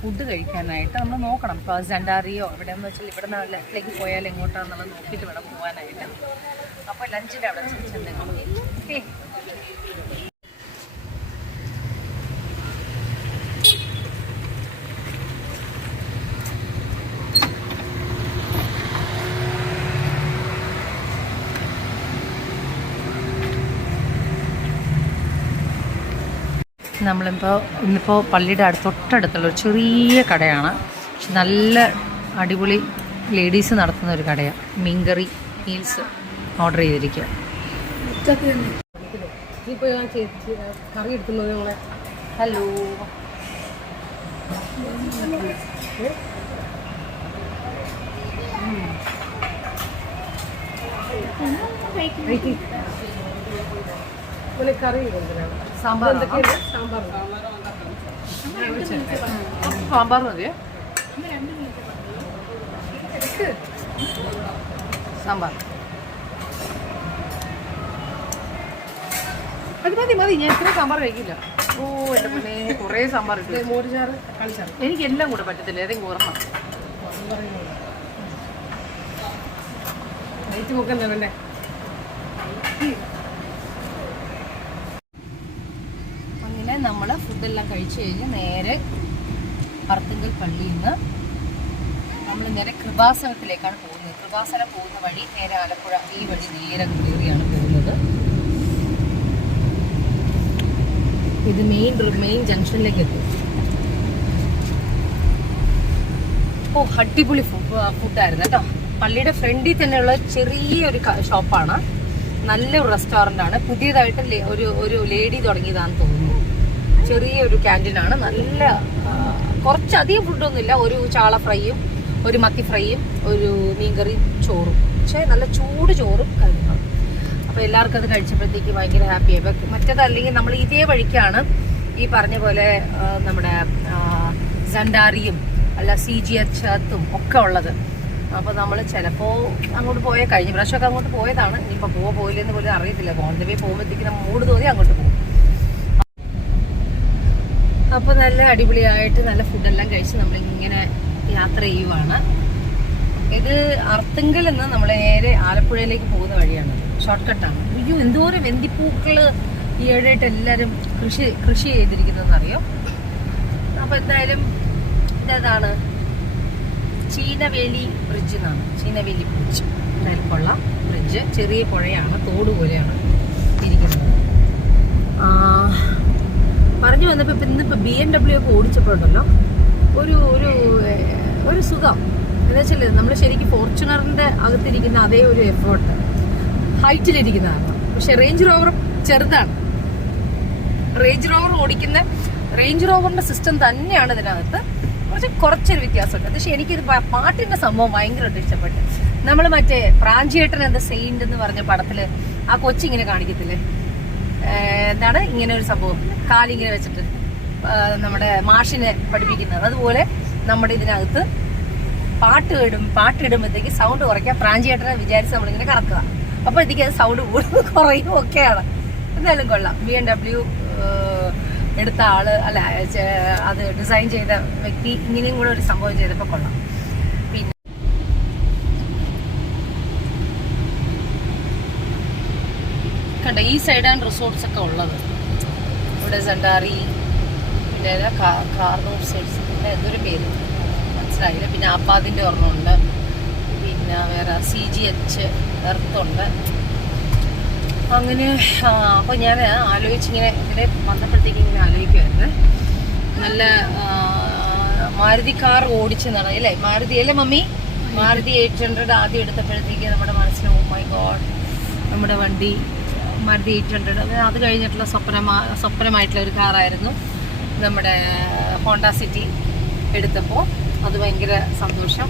ഫുഡ് കഴിക്കാനായിട്ട് നമ്മൾ നോക്കണം. ഇപ്പോൾ സെൻഡാറിയോ എവിടെയെന്ന് വെച്ചാൽ ഇവിടെ നിന്ന് ലെഫ്റ്റിലേക്ക് പോയാൽ എങ്ങോട്ടാണെന്നുള്ളത് നോക്കിയിട്ട് വേണം പോകാനായിട്ട്. അപ്പോൾ ലഞ്ചിൻ്റെ അവിടെ ചെന്നെങ്കിൽ ഓക്കെ. ഇന്നിപ്പോൾ പള്ളിയുടെ തൊട്ടടുത്തുള്ള ഒരു ചെറിയ കടയാണ്. പക്ഷെ നല്ല അടിപൊളി ലേഡീസ് നടത്തുന്ന ഒരു കടയാണ്. മീൻകറി മീൽസ് ഓർഡർ ചെയ്തിരിക്കുക. കറി എടുക്കുന്നത് നമ്മളെ. ഹലോ. കറി സാമ്പാർ മതിയോ? സാമ്പാർ അത് മതി. ഞാൻ ഇത്രയും സാമ്പാർ കഴിക്കില്ല. ഓ എൻ്റെ പിന്നെ കുറേ സാമ്പാർ ഇട്ട് മോരുചാറ് കളിച്ചാറ് എനിക്കെല്ലാം കൂടെ പറ്റത്തില്ല. ഏതെങ്കിലും ഓർമ്മ വെയിറ്റ് നോക്കണ്ടേ വേണ്ടേ? അങ്ങനെ നമ്മൾ ഫുഡെല്ലാം കഴിച്ചു കഴിഞ്ഞ് നേരെ അർത്തുങ്കൽ പള്ളിയിൽ നിന്ന് നമ്മൾ നേരെ കൃപാസനത്തിലേക്കാണ് പോകുന്നത്. കൃപാസനം പോകുന്ന വഴി നേരെ ആലപ്പുഴ ഈ വഴി നേരെ കയറിയാണ് പോകുന്നത്. ഇത് മെയിൻ ജംഗ്ഷനിലേക്ക് എത്തും. ഓ അടിപൊളി ഫുഡായിരുന്നു കേട്ടോ. പള്ളിയുടെ ഫ്രണ്ടിൽ തന്നെയുള്ള ചെറിയൊരു ഷോപ്പാണ്. നല്ലൊരു റെസ്റ്റോറൻ്റ് ആണ്. പുതിയതായിട്ട് ഒരു ലേഡി തുടങ്ങിയതാണെന്ന് തോന്നുന്നു. ചെറിയൊരു ക്യാൻറ്റീനാണ്. നല്ല കുറച്ചധികം ഫുഡൊന്നുമില്ല. ഒരു ചാള ഫ്രൈയും ഒരു മത്തി ഫ്രൈയും ഒരു മീൻകറിയും ചോറും. പക്ഷേ നല്ല ചൂട് ചോറും കാര്യങ്ങളും. അപ്പോൾ എല്ലാവർക്കും അത് കഴിച്ചപ്പോഴത്തേക്ക് ഭയങ്കര ഹാപ്പിയായി. മറ്റേതല്ലെങ്കിൽ നമ്മൾ ഇതേ വഴിക്കാണ് ഈ പറഞ്ഞ പോലെ നമ്മുടെ സെൻഡാറിയും അല്ല CGH ഒക്കെ ഉള്ളത്. അപ്പോൾ നമ്മൾ ചിലപ്പോൾ അങ്ങോട്ട് പോയാൽ കഴിഞ്ഞ പ്രാവശ്യമൊക്കെ അങ്ങോട്ട് പോയതാണ്. ഇനിയിപ്പോൾ പോയില്ലെന്ന് പോലും അറിയത്തില്ല. പോകേണ്ടവേ പോകുമ്പോഴത്തേക്ക് നമ്മൾ മൂട് തോന്നി അങ്ങോട്ട് പോകും. അപ്പോൾ നല്ല അടിപൊളിയായിട്ട് നല്ല ഫുഡെല്ലാം കഴിച്ച് നമ്മളിങ്ങനെ യാത്ര ചെയ്യുവാണ്. ഇത് അർത്തുങ്കൽ നിന്ന് നമ്മൾ നേരെ ആലപ്പുഴയിലേക്ക് പോകുന്ന വഴിയാണ്. ഷോർട്ട് കട്ടാണ്. അയ്യോ എന്തോരം വെന്തിപ്പൂക്കൾ ഈയിടെയായിട്ട് എല്ലാവരും കൃഷി ചെയ്തിരിക്കുന്നതെന്നറിയോ. അപ്പോൾ എന്തായാലും ഇതാണ് ചീനവേലി ബ്രിഡ്ജ് എന്നാണ്. ചീനവേലി ബ്രിഡ്ജ് കൊള്ള ബ്രിഡ്ജ്. ചെറിയ പുഴയാണ്, തോട് പോലെയാണ് ഇരിക്കുന്നത്. പറഞ്ഞു വന്നപ്പോൾ ഇന്നിപ്പോൾ BMW ഒക്കെ ഓടിച്ചപ്പോഴുണ്ടല്ലോ ഒരു സുഖം എന്താ വെച്ചാൽ നമ്മൾ ശരിക്കും ഫോർച്യൂണറിൻ്റെ അകത്തിരിക്കുന്ന അതേ ഒരു എഫേർട്ട് ഹൈറ്റിലിരിക്കുന്നതാണ്. പക്ഷെ റേഞ്ച് റോവർ ചെറുതാണ്. റേഞ്ച് റോവറിന്റെ സിസ്റ്റം തന്നെയാണ് ഇതിനകത്ത്. കുറച്ചൊരു വ്യത്യാസമുണ്ട്. പക്ഷെ എനിക്കിത് പാട്ടിന്റെ സംഭവം ഭയങ്കരമായിട്ട് ഇഷ്ടപ്പെട്ടു. നമ്മൾ മറ്റേ പ്രാഞ്ചിയേട്ടൻ എന്താ സെയിന്റ് എന്ന് പറഞ്ഞ പടത്തില് ആ കൊച്ചിങ്ങനെ കാണിക്കത്തില്ലേ, എന്താണ് ഇങ്ങനെ ഒരു സംഭവം കാലിങ്ങനെ വെച്ചിട്ട് നമ്മുടെ മാഷിനെ പഠിപ്പിക്കുന്നത്. അതുപോലെ നമ്മുടെ ഇതിനകത്ത് പാട്ടിടുമ്പോഴത്തേക്ക് സൗണ്ട് കുറയ്ക്കാം. പ്രാഞ്ചിയേട്ടനെ വിചാരിച്ച് നമ്മളിങ്ങനെ കറക്കുക. അപ്പോഴത്തേക്ക് അത് സൗണ്ട് കുറയും ഒക്കെയാണ്. എന്തായാലും കൊള്ളാം. BMW എടുത്ത ആള് അല്ല, അത് ഡിസൈൻ ചെയ്ത വ്യക്തി ഇങ്ങനെയും കൂടെ ഒരു സംഭവം ചെയ്തപ്പോൾ കൊള്ളാം. പിന്നെ കണ്ട ഈ സൈഡാണ് റിസോർട്ട്സ് ഒക്കെ ഉള്ളത്. ഇവിടെ സെൻഡാറി, പിന്നെ കാർണൂർ സൈഡ്സ്, പിന്നെ എന്തൊരു പേര് മനസ്സിലായില്ല. പിന്നെ ആപ്പാദിൻ്റെ ഒരെണ്ണമുണ്ട്. പിന്നെ വേറെ CGH എർത്തുണ്ട്. അങ്ങനെ അപ്പോൾ ഞാൻ ആലോചിച്ചിങ്ങനെ ഇതിലെ വന്നപ്പോഴത്തേക്ക് ഇങ്ങനെ ആലോചിക്കുമായിരുന്നു. നല്ല മാരുതി കാർ ഓടിച്ച് നടന്നു അല്ലേ? മാരുതി അല്ലേ മമ്മി? മാരുതി 800 ആദ്യം എടുത്തപ്പോഴത്തേക്ക് നമ്മുടെ മനസ്സിൽ ഓ മൈ ഗോഡ്, നമ്മുടെ വണ്ടി മാരുതി 800. അത് കഴിഞ്ഞിട്ടുള്ള സ്വപ്നമായിട്ടുള്ള ഒരു കാറായിരുന്നു നമ്മുടെ ഹോണ്ട സിറ്റി എടുത്തപ്പോൾ. അത് ഭയങ്കര സന്തോഷം.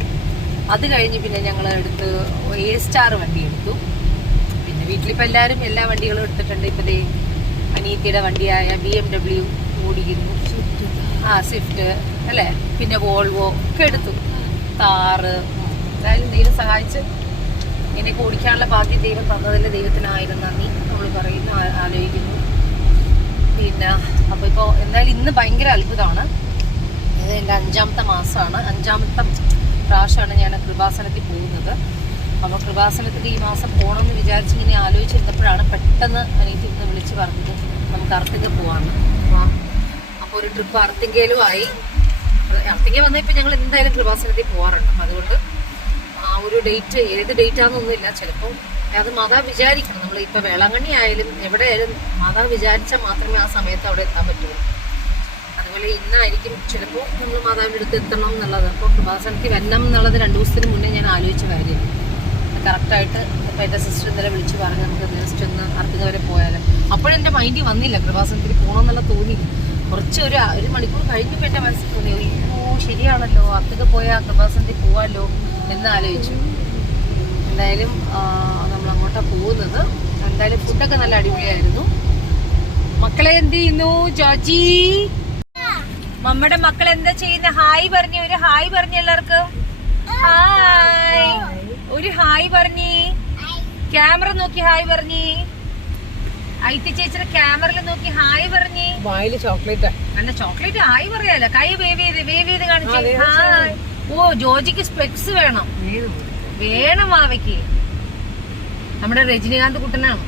അത് കഴിഞ്ഞ് പിന്നെ ഞങ്ങൾ എടുത്ത് A-സ്റ്റാർ വണ്ടി എടുത്തു. പിന്നെ വീട്ടിലിപ്പോൾ എല്ലാവരും എല്ലാ വണ്ടികളും എടുത്തിട്ടുണ്ട്. ഇപ്പോൾ ദേ അനിയത്തിയുടെ വണ്ടിയായ BMW ഓടിക്കുന്നു. സ്വിഫ്റ്റ് അല്ലേ, പിന്നെ വോൾവോ ഒക്കെ എടുത്തു. താറ്. എന്തായാലും ദൈവം സഹായിച്ച് ഇങ്ങനെയൊക്കെ ഓടിക്കാനുള്ള ഭാഗ്യം ദൈവം തന്നതിൽ ദൈവത്തിനായിരം നന്ദി നമ്മൾ പറയുന്നു, ആലോചിക്കുന്നു. പിന്നെ അപ്പോൾ ഇപ്പോൾ എന്തായാലും ഇന്ന് ഭയങ്കര അത്ഭുതമാണ്. ഇത് എൻ്റെ 5ാമത്തെ മാസമാണ്, 5ാമത്തെ പ്രാവശ്യമാണ് ഞാൻ കൃപാസനത്തിൽ പോകുന്നത്. അപ്പോൾ കൃപാസനത്തിൽ ഈ മാസം പോകണമെന്ന് വിചാരിച്ച് ഇങ്ങനെ ആലോചിച്ചിരുന്നപ്പോഴാണ് പെട്ടെന്ന് അനിയത്തി ഇന്ന് വിളിച്ച് പറഞ്ഞത് നമുക്ക് അർത്തിങ്ക പോവാണ്. അപ്പോൾ ഒരു ട്രിപ്പ് അർത്തിങ്കയിലും ആയി. അർത്തിങ്ക വന്നാൽ ഇപ്പോൾ ഞങ്ങൾ എന്തായാലും കൃപാസനത്തിൽ പോകാറുണ്ട്. അതുകൊണ്ട് ആ ഒരു ഡേറ്റ്, ഏത് ഡേറ്റാണെന്നൊന്നുമില്ല. ചിലപ്പോൾ അത് മാതാവ് വിചാരിക്കണം. നമ്മൾ ഇപ്പോൾ വേളാങ്കണ്ണി ആയാലും എവിടെ ആയാലും മാതാവ് വിചാരിച്ചാൽ മാത്രമേ ആ സമയത്ത് അവിടെ എത്താൻ പറ്റുള്ളൂ. അതുപോലെ ഇന്നായിരിക്കും ചിലപ്പോൾ നമ്മൾ മാതാവിൻ്റെ അടുത്ത് എത്തണം എന്നുള്ളത്. അപ്പോൾ കൃപാസനത്തിൽ വരണം എന്നുള്ളത് 2 ദിവസത്തിന് മുന്നേ ഞാൻ ആലോചിച്ച കാര്യമാണ്. കറക്റ്റായിട്ട് ഇപ്പോൾ എൻ്റെ സിസ്റ്റർ ഇന്നലെ വിളിച്ച് പറഞ്ഞ് നമുക്ക് ജസ്റ്റ് ഒന്ന് അർത്തിങ്ക വരെ പോയാലും. അപ്പോഴെൻ്റെ മൈൻഡിൽ വന്നില്ല കൃപാസനത്തിൽ പോകണമെന്നുള്ള തോന്നി. കുറച്ച് ഒരു മണിക്കൂർ കഴിഞ്ഞപ്പോൾ എൻ്റെ മനസ്സിൽ തോന്നി അയ്യോ ശരിയാണല്ലോ, അർത്തിങ്ക പോയാൽ കൃപാസനത്തിൽ പോവാമല്ലോ എന്ന് ആലോചിച്ചു. എന്തായാലും നമ്മൾ അങ്ങോട്ടാണ് പോകുന്നത്. എന്തായാലും ഫുഡൊക്കെ നല്ല അടിപൊളിയായിരുന്നു. മക്കളെ എന്ത് ചെയ്യുന്നു? ജോജി മമ്മയുടെ മക്കൾ എന്താ ചെയ്യുന്ന? ഹായ് പറഞ്ഞു, ഒരു ഹായ് പറഞ്ഞു എല്ലാവർക്കും. ഹായ്, ഒരു ഹായ് പറഞ്ഞി. ക്യാമറ നോക്കി ഹായ് പറഞ്ഞി. ഐത്തി ചേച്ചിയുടെ ക്യാമറയിൽ നോക്കി ഹായ് പറഞ്ഞി. വായില് ചോക്ലേറ്റ് അല്ല, ചോക്ലേറ്റ് ഹായ് പറയാലോ. കൈ വേവ് ചെയ്ത് കാണിച്ചു ഹായ്. ഓ ജോജിക്ക് സ്പെക്സ് വേണം മാവയ്ക്ക്. നമ്മുടെ രജനീകാന്ത് കുട്ടനാണ്.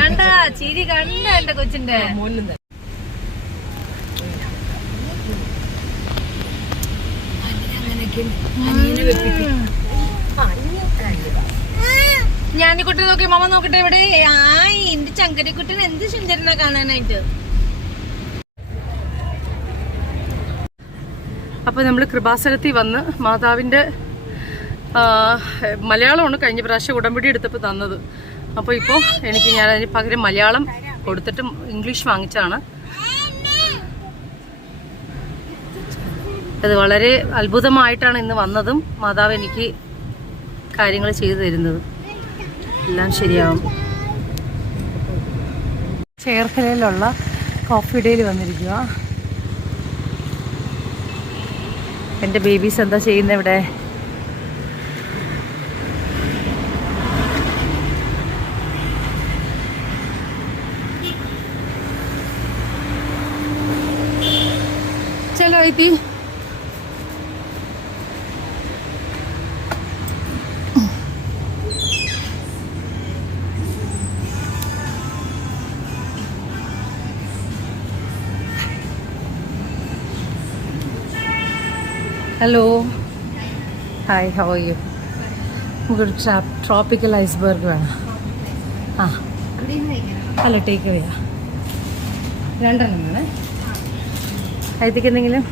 കണ്ട ചിരി കണ്ട എന്റെ കൊച്ചിന്റെ. ഞാനിക്കുട്ടി നോക്കി മാമ നോക്കട്ടെ ഇവിടെ. എന്റെ ചങ്കരക്കുട്ടൻ എന്ത് സുന്ദരനാ കാണാനായിട്ട്. അപ്പോൾ നമ്മൾ കൃപാസനത്തിൽ വന്ന് മാതാവിൻ്റെ മലയാളമാണ് കഴിഞ്ഞ പ്രാവശ്യം ഉടമ്പടി എടുത്തപ്പോൾ തന്നത്. അപ്പോൾ ഇപ്പോൾ ഞാൻ അതിന് പകരം മലയാളം കൊടുത്തിട്ട് ഇംഗ്ലീഷ് വാങ്ങിച്ചാണ്. അത് വളരെ അത്ഭുതമായിട്ടാണ് ഇന്ന് വന്നതും മാതാവ് എനിക്ക് കാര്യങ്ങൾ ചെയ്തു തരുന്നതും. എല്ലാം ശരിയാവും. ചേർത്തലയിലുള്ള കോഫി ഡേയിൽ വന്നിരിക്കുക. എൻ്റെ ബേബീസ് എന്താ ചെയ്യുന്നത് ഇവിടെ? चलो इति hello hi how are you? നമുക്കൊരു ട്രോപ്പിക്കൽ ഐസ്ബർഗ് വേണം. അല്ല ടേക്ക് അവേ 2 വേണേ. അതിലേക്ക് എന്തെങ്കിലും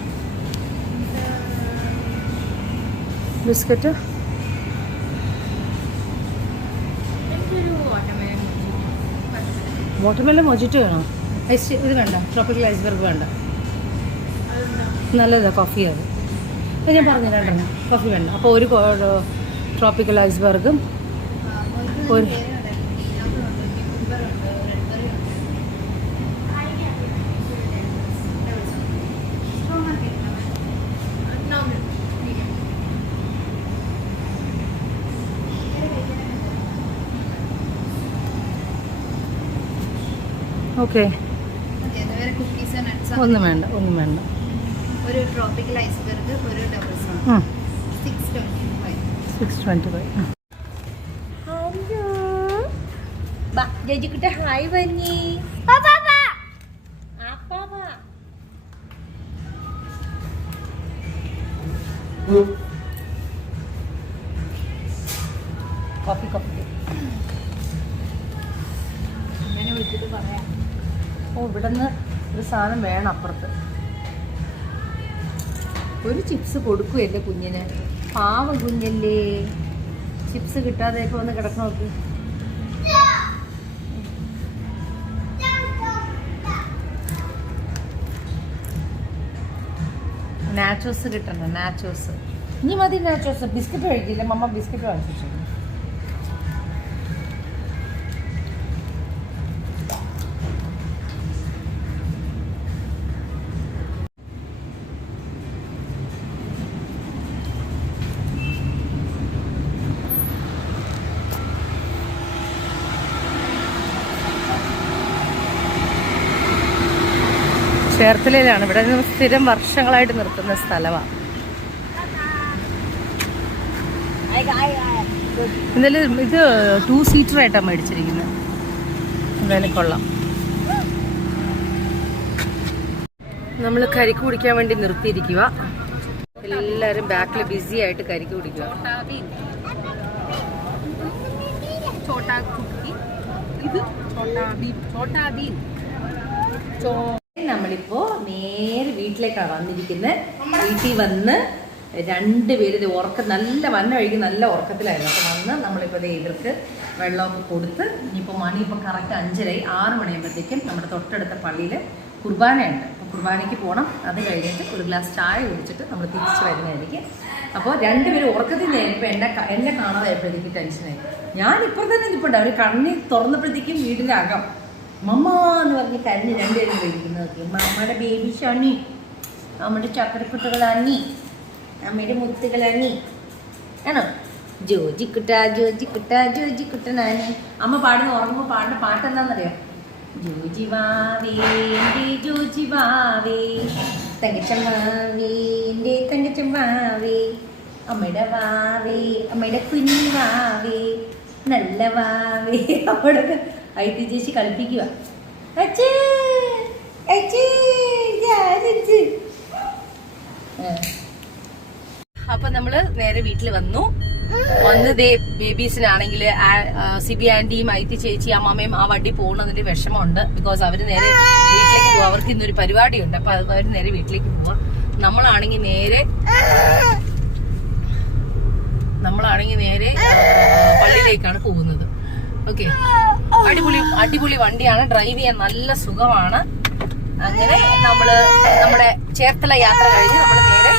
ബിസ്ക്കറ്റ്. വാട്ടർമെലൺ മൊജിറ്റോ വേണോ? ഇത് വേണ്ട, ട്രോപ്പിക്കൽ ഐസ്ബർഗ് വേണ്ട. നല്ലതാണ് കോഫി. അത് ഞാൻ പറഞ്ഞു 2 കോഫി വേണ്ട. അപ്പോൾ ഒരു ട്രോപ്പിക്കൽ ഐസ്ബർഗും ഒരു ഓക്കെ, ഒന്നും വേണ്ട. ഒരു ട്രോപ്പിക്കൽ ഐസ്ബർഗ്, ഒരു ഡബിൾ സോൺ 625. ഹലോ ജജിക്കുട്ട, ഹായ് ബന്നി. കോഫി അങ്ങനെ വിളിച്ചിട്ട് പറയാം. ഇവിടുന്ന് ഒരു സാധനം വേണം അപ്പുറത്ത്. ഒരു ചിപ്സ് കൊടുക്കും എൻ്റെ കുഞ്ഞിന്, പാവം കുഞ്ഞല്ലേ. ചിപ്സ് കിട്ടാതെ ഇപ്പോൾ ഒന്ന് കിടക്കണം നോക്ക്. നാച്ചോസ് കിട്ടണ്ട, നാച്ചോസ് ഇനി മതി. നാച്ചോസ് ബിസ്ക്കറ്റ് കഴിക്കില്ല മമ്മ, ബിസ്ക്കറ്റ് കഴിച്ചു. ചേർത്തലയിലാണ്, ഇവിടെ സ്ഥിരം വർഷങ്ങളായിട്ട് നിർത്തുന്ന സ്ഥലമാണ്. എന്തായാലും ഇത് 2 സീറ്ററായിട്ടാണ് മേടിച്ചിരിക്കുന്നത്. എന്തായാലും കൊള്ളാം. നമ്മൾ കരിക്ക് കുടിക്കാൻ വേണ്ടി നിർത്തിയിരിക്കുക. എല്ലാവരും ബാക്കിൽ ബിസി ആയിട്ട് കരിക്ക് കുടിക്കുക. നമ്മളിപ്പോ നേരെ വീട്ടിലേക്കാണ് വന്നിരിക്കുന്നത്. വീട്ടിൽ വന്ന് 2 പേര് നല്ല വന്ന വഴിക്ക് നല്ല ഉറക്കത്തിലായിരുന്നു. അപ്പോൾ വന്ന് നമ്മളിപ്പോൾ ഇവർക്ക് വെള്ളമൊക്കെ കൊടുത്ത് ഇനിയിപ്പോൾ മണി ഇപ്പോൾ കറക്റ്റ് 5:30 6 മണിയാകുമ്പോഴത്തേക്കും നമ്മുടെ തൊട്ടടുത്ത പള്ളിയിൽ കുർബാനയുണ്ട്. അപ്പോൾ കുർബാനയ്ക്ക് പോകണം. അത് കഴിഞ്ഞിട്ട് ഒരു ഗ്ലാസ് ചായ കുടിച്ചിട്ട് നമ്മൾ തിരിച്ച് വരുന്നതായിരിക്കും. അപ്പോൾ 2 പേര് ഉറക്കത്തിൽ നേരിപ്പോൾ എന്നെ കാണാതായപ്പോഴത്തേക്ക് ടെൻഷനായി. ഞാനിപ്പോൾ തന്നെ നിൽപ്പുണ്ട്. അവർ കണ്ണി തുറന്നപ്പോഴത്തേക്കും വീടിൻ്റെ അകം മമ്മ എന്ന് പറഞ്ഞ് കരഞ്ഞ് 2 പേരും കഴിക്കുന്നത്. അമ്മയുടെ ബേബി ഷണി, നമ്മുടെ ചക്കരക്കുട്ടകളാണി, അമ്മയുടെ മുത്തുകളാണി ആണോ. ജോജിക്കുട്ടനാണി. അമ്മ ഉറങ്ങുമ്പോൾ പാടുന്ന പാട്ട് എന്താണെന്നറിയാം? ജോജി വാവേ എൻ്റെ ജോജി വാവേ, തങ്കച്ചൻ വാവേ എൻ്റെ തങ്കച്ചൻ വാവേ, അമ്മയുടെ വാവേ അമ്മയുടെ കുഞ്ഞി വാവേ, നല്ല വാവേ. അവിടെ ഐതി ചേച്ചി കളിപ്പിക്കുക. അപ്പൊ നമ്മള് നേരെ വീട്ടിൽ വന്നു. ബേബീസിനാണെങ്കിൽ സിബി ആന്റിയും ഐതി ചേച്ചി അമ്മാമ്മയും ആ വണ്ടി പോകുന്നതിന്റെ വിഷമമുണ്ട്. ബിക്കോസ് അവര് നേരെ വീട്ടിലേക്ക് പോവാ. അവർക്ക് ഇന്നൊരു പരിപാടിയുണ്ട്. അപ്പൊ അവര് നേരെ വീട്ടിലേക്ക് പോവാ. നമ്മളാണെങ്കിൽ നേരെ പള്ളിയിലേക്കാണ് പോകുന്നത്. ഓക്കെ, അടിപൊളി വണ്ടിയാണ്, ഡ്രൈവ് ചെയ്യാൻ നല്ല സുഖമാണ്. അങ്ങനെ നമ്മുടെ ചേർത്തല യാത്ര കഴിഞ്ഞ് നമ്മൾ നേരെ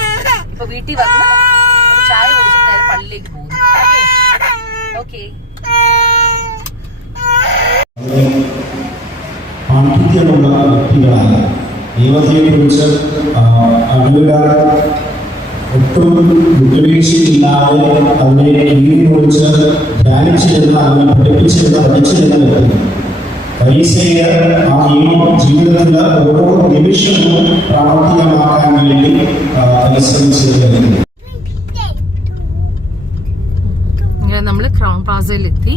ഇപ്പൊ വീട്ടിൽ വന്ന് ഒരു ചായ കുടിച്ചിട്ട് നേരെ പള്ളിയിലേക്ക് പോകുന്നു. ഓക്കെ. പാണ്ഡിത്യമുള്ള വ്യക്തികളാണ്. ദൈവത്തെക്കുറിച്ച് അവരുടെ ഒട്ടും വിട്ടുവീഴ്ചയില്ലാതെ അവരെ കീഴിൽ ധ്യാനിച്ചിരുന്ന, അവരെ പഠിപ്പിച്ചിരുന്ന വ്യക്തി. പരീക്ഷയെ ആ നിയമം ജീവിതത്തില് ഓരോ നിമിഷവും പ്രാവർത്തികമാക്കാൻ വേണ്ടി പരിശ്രമിച്ചിരുന്നു. നമ്മള് ക്രൗൺ പ്ലാസയിലെത്തി.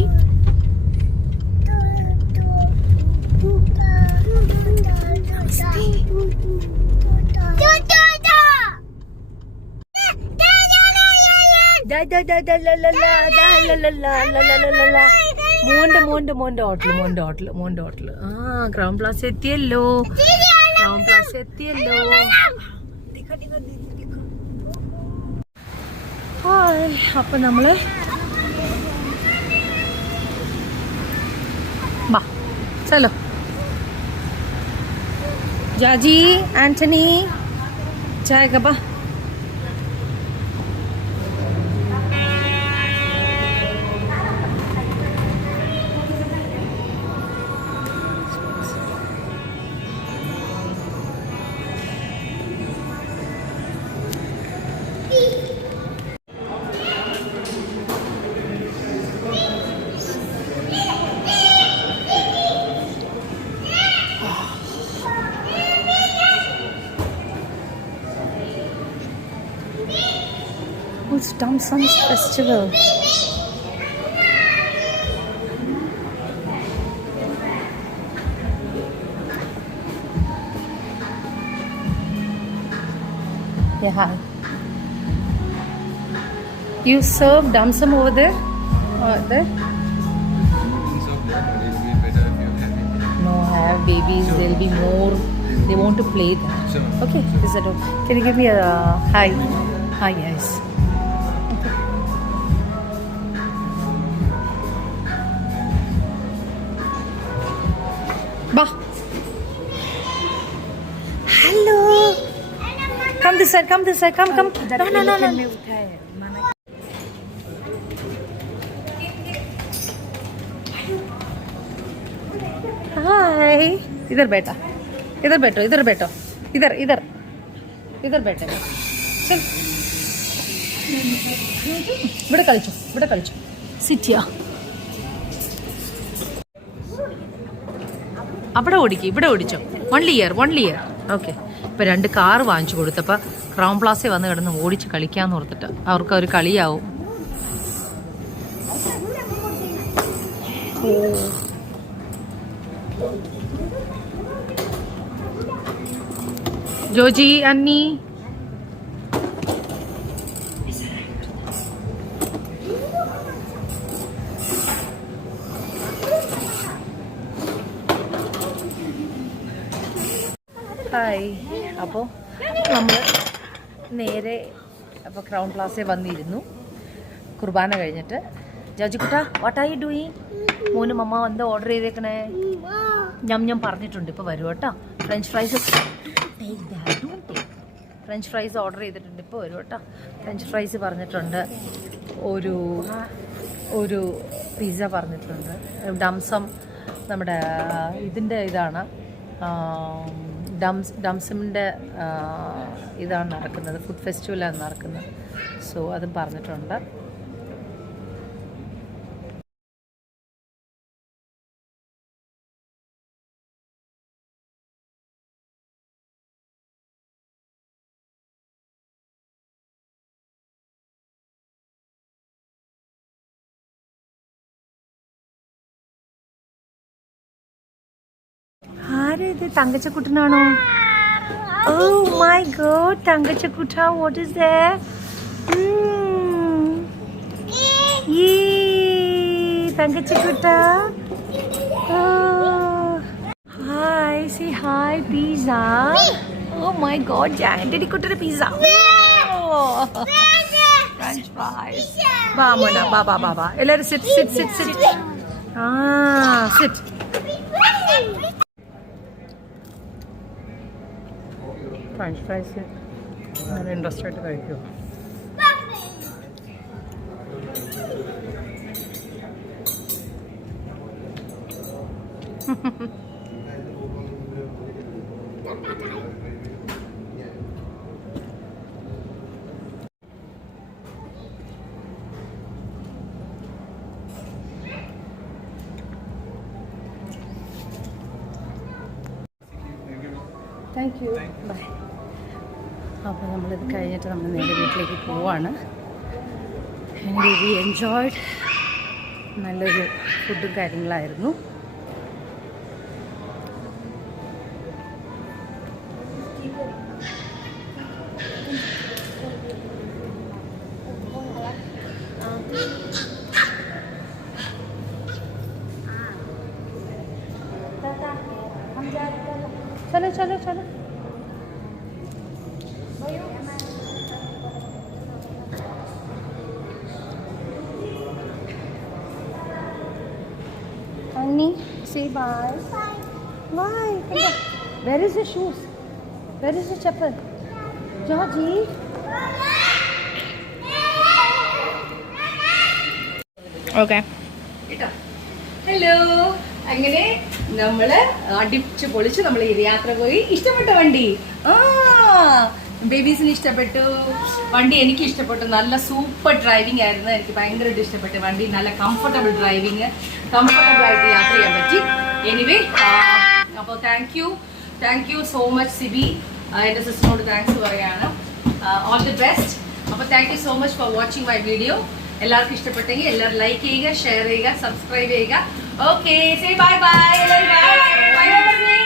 മോന്റെ ഹോട്ടല്. ആ, ക്രൗൺ പ്ലാസ എത്തിയല്ലോ. അപ്പൊ നമ്മള് ചലോ. ജാജി ആന്റണി ചായ കപ്പാ. Dum Sums Festival. Yeah, hi. You serve Dum Sum over there? There? No, I have babies. There'll be more. They want to play that. Sure. Okay, is that okay? Can you give me a hi? Hi, yes. Bah. Hello. Come this side. Come this side. Come. No. Hi. इधर बैठो. इधर बैठे. चल. ഇവിടെ കളിച്ചോ. Sit here. അവിടെ ഓടിച്ചോ. Only here. Okay. ഇപ്പോൾ 2 car വാങ്ങിച്ചു കൊടുത്തപ്പോൾ ക്രൗൺ പ്ലാസയിൽ വന്ന് കിടന്ന് ഓടിച്ച് കളിക്കാമെന്ന് ഓർത്തിട്ട് അവർക്ക് ഒരു കളിയാവും. ജോജി അന്നി ഹായ്. അപ്പോൾ നമ്മൾ നേരെ ക്രൗൺ പ്ലാസയിൽ വന്നിരുന്നു കുർബാന കഴിഞ്ഞിട്ട്. ജോജിക്കുട്ട, വാട്ട് ആർ യു ഡൂയിങ്? മോന് മമ്മ എന്താ ഓർഡർ ചെയ്തേക്കണേ? ഞാൻ പറഞ്ഞിട്ടുണ്ട് ഇപ്പോൾ വരും കേട്ടോ. ഫ്രഞ്ച് ഫ്രൈസ് ഓർഡർ ചെയ്തിട്ടുണ്ട്, ഇപ്പോൾ വരും കേട്ടോ. ഫ്രഞ്ച് ഫ്രൈസ് പറഞ്ഞിട്ടുണ്ട്, ഒരു പിസ്സ പറഞ്ഞിട്ടുണ്ട്. ഡംസം നമ്മുടെ ഇതിൻ്റെ ഇതാണ്, ഡംസമിൻ്റെ ഇതാണ് നടക്കുന്നത്, ഫുഡ് ഫെസ്റ്റിവലാണ് നടക്കുന്നത്. സോ അതും പറഞ്ഞിട്ടുണ്ട്. ആരേത്? തങ്കച്ചക്കുട്ടനാണോ? ഓ മൈ ഗോഡ്, തങ്കച്ചക്കുട്ട, വാട്ട് ഈസ് ദാറ്റ്? തങ്കച്ചക്കുട്ട, ഹായ്, സി hi. Pizza. Oh my god, ജാൻഡി കുട്ടയുടെ പിസ്സ. French fries. വാ മോന, ബാ. എല്ലാവരും സിറ്റ്. സിറ്റ്. ഫ്രഞ്ച് ഫ്രൈസ് നല്ല ഇൻട്രസ്റ്റ് ആയിട്ട് കഴിക്കുമോ? Thank you. ബൈ. അപ്പോൾ നമ്മളിത് കഴിഞ്ഞിട്ട് നമ്മൾ നേരെ വീട്ടിലേക്ക് പോവാണ്. And we enjoyed. നല്ലൊരു ഫുഡും കാര്യങ്ങളായിരുന്നു. चलो Annie, say bye. Bye. Where is the shoes? Where is the chappal? Georgie. Okay. Hello. അങ്ങനെ നമ്മള് അടിച്ചു പൊളിച്ച് നമ്മൾ ഈ യാത്ര പോയി. ഇഷ്ടപ്പെട്ട വണ്ടി? ബേബീസിന് ഇഷ്ടപ്പെട്ടു വണ്ടി, എനിക്ക് ഇഷ്ടപ്പെട്ടു. നല്ല സൂപ്പർ ഡ്രൈവിംഗ് ആയിരുന്നു, എനിക്ക് ഭയങ്കരമായിട്ട് ഇഷ്ടപ്പെട്ടു വണ്ടി. നല്ല കംഫർട്ടബിൾ ഡ്രൈവിങ്, കംഫർട്ടബിൾ ആയിട്ട് യാത്ര ചെയ്യാൻ പറ്റി. എനിവേ, അപ്പോൾ thank you so much Sibi. എൻ്റെ സിസ്റ്ററിനോട് താങ്ക്സ് പറയാണ്. All the best. അപ്പോൾ thank you so much for watching my video. എല്ലാവർക്കും ഇഷ്ടപ്പെട്ടെങ്കിൽ എല്ലാവരും ലൈക്ക് ചെയ്യുക, ഷെയർ ചെയ്യുക, സബ്സ്ക്രൈബ് ചെയ്യുക. Okay, say bye by.